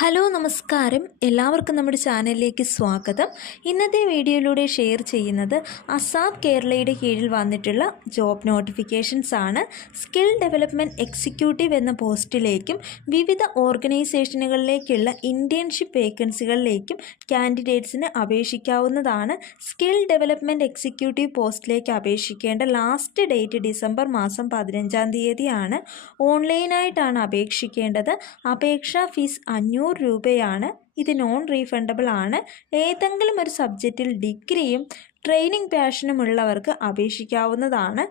Hello നമസ്കാരം. എല്ലാവർക്കും നമ്മുടെ ചാനലിലേക്ക് സ്വാഗതം. ഇന്നത്തെ വീഡിയോയിലൂടെ ഷെയർ ചെയ്യുന്നത് അസാം കേരളയുടെ കീഴിൽ വന്നിട്ടുള്ള ജോബ് നോട്ടിഫിക്കേഷൻസ് ആണ്. സ്കിൽ ഡെവലപ്മെന്റ് എക്സിക്യൂട്ടീവ് എന്ന പോസ്റ്റിലേക്കും വിവിധ ഓർഗനൈസേഷനുകളിലേക്കുള്ള ഇന്റേൺഷിപ്പ് വേക്കൻസികളിലേക്കും കാൻഡിഡേറ്റ്സിന് അപേക്ഷിക്കാവുന്നതാണ്. സ്കിൽ ഡെവലപ്മെന്റ് എക്സിക്യൂട്ടീവ് പോസ്റ്റിലേക്ക് അപേക്ഷിക്കേണ്ട ലാസ്റ്റ് ഡേറ്റ് ഡിസംബർ മാസം പതിനഞ്ചാം തീയതിയാണ്. ഓൺലൈനായിട്ടാണ് അപേക്ഷിക്കേണ്ടത്. അപേക്ഷാ ഫീസ് അഞ്ഞൂറ് രൂപയാണ് ഇത് നോൺ റീഫണ്ടബിൾ ആണ്. ഏതെങ്കിലും ഒരു സബ്ജക്റ്റിൽ ഡിഗ്രിയും ട്രെയിനിങ് പാഷനുമുള്ളവർക്ക് അപേക്ഷിക്കാവുന്നതാണ്.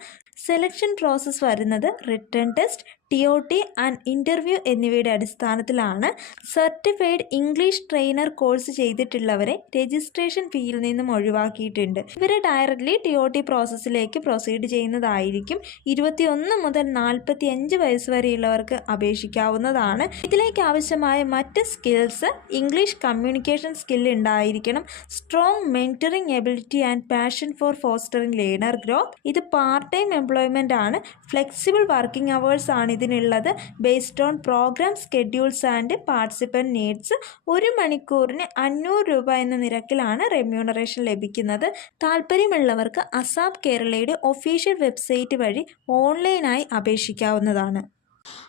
സെലക്ഷൻ പ്രോസസ്സ് വരുന്നത് written test T O T and interview എന്നിവയുടെ അടിസ്ഥാനത്തിലാണ്. സർട്ടിഫൈഡ് ഇംഗ്ലീഷ് ട്രെയിനർ കോഴ്സ് ചെയ്തിട്ടുള്ളവരെ രജിസ്ട്രേഷൻ ഫീയിൽ നിന്നും ഒഴിവാക്കിയിട്ടുണ്ട്. ഇവരെ ഡയറക്റ്റ്ലി ടി ഒ ടി പ്രോസസ്സിലേക്ക് പ്രൊസീഡ് ചെയ്യുന്നതായിരിക്കും. ഇരുപത്തിയൊന്ന് മുതൽ നാൽപ്പത്തി അഞ്ച് വയസ്സ് വരെയുള്ളവർക്ക് അപേക്ഷിക്കാവുന്നതാണ്. ഇതിലേക്ക് ആവശ്യമായ മറ്റ് സ്കിൽസ് ഇംഗ്ലീഷ് കമ്മ്യൂണിക്കേഷൻ സ്കിൽ ഉണ്ടായിരിക്കണം. Strong mentoring ability and passion for fostering learner growth ഇത് പാർട്ട് ടൈം എംപ്ലോയ്മെന്റ് ആണ്. ഫ്ലെക്സിബിൾ വർക്കിംഗ് അവേഴ്സ് ആണ് ഇതിനുള്ളത്. Based on programme schedules and participant needs ഒരു മണിക്കൂറിന് അഞ്ഞൂറ് രൂപ എന്ന നിരക്കിലാണ് റെമ്യൂണറേഷൻ ലഭിക്കുന്നത്. താല്പര്യമുള്ളവർക്ക് അസാം കേരളയുടെ ഒഫീഷ്യൽ വെബ്സൈറ്റ് വഴി ഓൺലൈനായി അപേക്ഷിക്കാവുന്നതാണ്.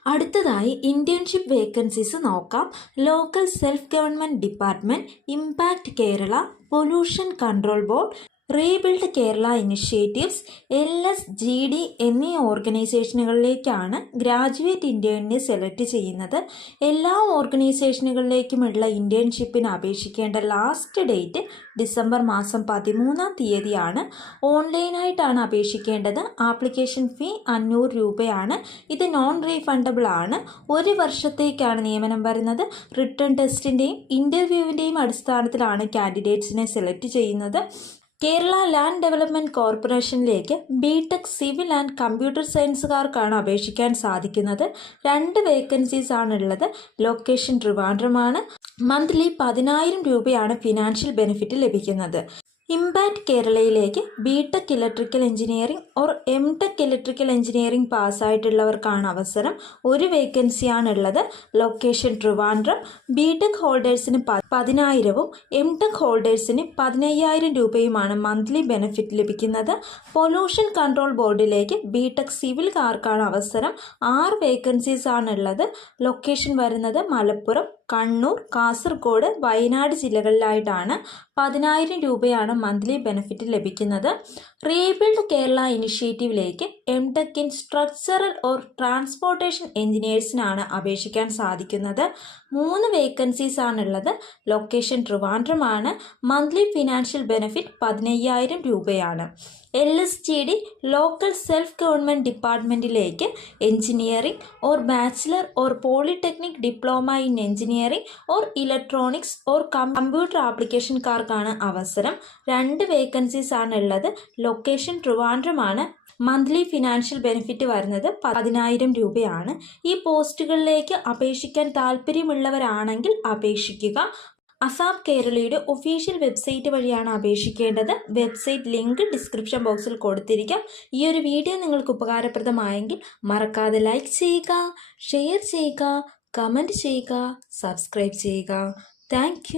അടുത്തതായി ഇന്റേൺഷിപ്പ് വേക്കൻസീസ് നോക്കാം. Local self government department impact Kerala pollution control board rebuild Kerala initiatives L S G D എന്നീ ഓർഗനൈസേഷനുകളിലേക്കാണ് ഗ്രാജുവേറ്റ് ഇന്റേണിനെ സെലക്ട് ചെയ്യുന്നത്. എല്ലാ ഓർഗനൈസേഷനുകളിലേക്കുമുള്ള ഇന്റേൺഷിപ്പിന് അപേക്ഷിക്കേണ്ട ലാസ്റ്റ് ഡേറ്റ് ഡിസംബർ മാസം പതിമൂന്നാം തീയതിയാണ്. ഓൺലൈനായിട്ടാണ് അപേക്ഷിക്കേണ്ടത്. ആപ്ലിക്കേഷൻ ഫീ അഞ്ഞൂറ് രൂപയാണ്. ഇത് നോൺ റീഫണ്ടബിൾ ആണ്. ഒരു വർഷത്തേക്കാണ് നിയമനം വരുന്നത്. റിട്ടേൺ ടെസ്റ്റിന്റെയും ഇന്റർവ്യൂവിന്റെയും അടിസ്ഥാനത്തിലാണ് കാൻഡിഡേറ്റ്സിനെ സെലക്ട് ചെയ്യുന്നത്. കേരള ലാൻഡ് ഡെവലപ്മെന്റ് കോർപ്പറേഷനിലേക്ക് ബിടെക് സിവിൽ ആൻഡ് കമ്പ്യൂട്ടർ സയൻസുകാർക്കാണ് അപേക്ഷിക്കാൻ സാധിക്കുന്നത്. രണ്ട് വേക്കൻസീസ് ആണുള്ളത്. ലൊക്കേഷൻ ട്രിവാൻഡ്രമാണ്. മന്ത്ലി പതിനായിരം രൂപയാണ് ഫിനാൻഷ്യൽ ബെനിഫിറ്റ് ലഭിക്കുന്നത്. Impact കേരളയിലേക്ക് B tech electrical engineering or M tech electrical engineering പാസ്സായിട്ടുള്ളവർക്കാണ് അവസരം. ഒരു വേക്കൻസിയാണ് ഉള്ളത് ലൊക്കേഷൻ ട്രിവാൻഡ്രം ബി ടെക് ഹോൾഡേഴ്സിന് പതിനായിരവും എം ടെക് ഹോൾഡേഴ്സിന് പതിനയ്യായിരം രൂപയുമാണ് മന്ത്ലി ബെനിഫിറ്റ് ലഭിക്കുന്നത്. പൊല്യൂഷൻ കൺട്രോൾ ബോർഡിലേക്ക് ബി ടെക് സിവിൽകാർക്കാണ് അവസരം. ആറ് വേക്കൻസീസ് ആണുള്ളത്. ലൊക്കേഷൻ വരുന്നത് മലപ്പുറം കണ്ണൂർ കാസർഗോഡ് വയനാട് ജില്ലകളിലായിട്ടാണ് പതിനായിരം രൂപയാണ് മന്ത്ലി ബെനഫിറ്റ് ലഭിക്കുന്നത്. Rebuild Kerala ഇനിഷ്യേറ്റീവിലേക്ക് M tech in structural or transportation എഞ്ചിനീയേഴ്സിനാണ് അപേക്ഷിക്കാൻ സാധിക്കുന്നത്. മൂന്ന് വേക്കൻസീസ് ആണുള്ളത്. ലൊക്കേഷൻ ട്രിവാൻഡ്രമാണ് മന്ത്ലി ഫിനാൻഷ്യൽ ബെനിഫിറ്റ് പതിനയ്യായിരം രൂപയാണ്. L S G D local self government ഡിപ്പാർട്ട്മെന്റിലേക്ക് engineering or bachelor or polytechnic diploma in engineering or electronics or computer ആപ്ലിക്കേഷൻകാർക്കാണ് അവസരം. രണ്ട് vacancies ആണ് ഉള്ളത് ലൊക്കേഷൻ ട്രിവാൻഡ്രമാണ് മന്ത്ലി ഫിനാൻഷ്യൽ ബെനിഫിറ്റ് വരുന്നത് പതിനായിരം രൂപയാണ്. ഈ പോസ്റ്റുകളിലേക്ക് അപേക്ഷിക്കാൻ താല്പര്യമുള്ളവരാണെങ്കിൽ അപേക്ഷിക്കുക. അസാം കേരളയുടെ ഒഫീഷ്യൽ വെബ്സൈറ്റ് വഴിയാണ് അപേക്ഷിക്കേണ്ടത്. വെബ്സൈറ്റ് ലിങ്ക് ഡിസ്ക്രിപ്ഷൻ ബോക്സിൽ കൊടുത്തിരിക്കാം. ഈ ഒരു വീഡിയോ നിങ്ങൾക്ക് ഉപകാരപ്രദമായെങ്കിൽ മറക്കാതെ ലൈക്ക് ചെയ്യുക ഷെയർ ചെയ്യുക കമന്റ് ചെയ്യുക സബ്സ്ക്രൈബ് ചെയ്യുക. താങ്ക്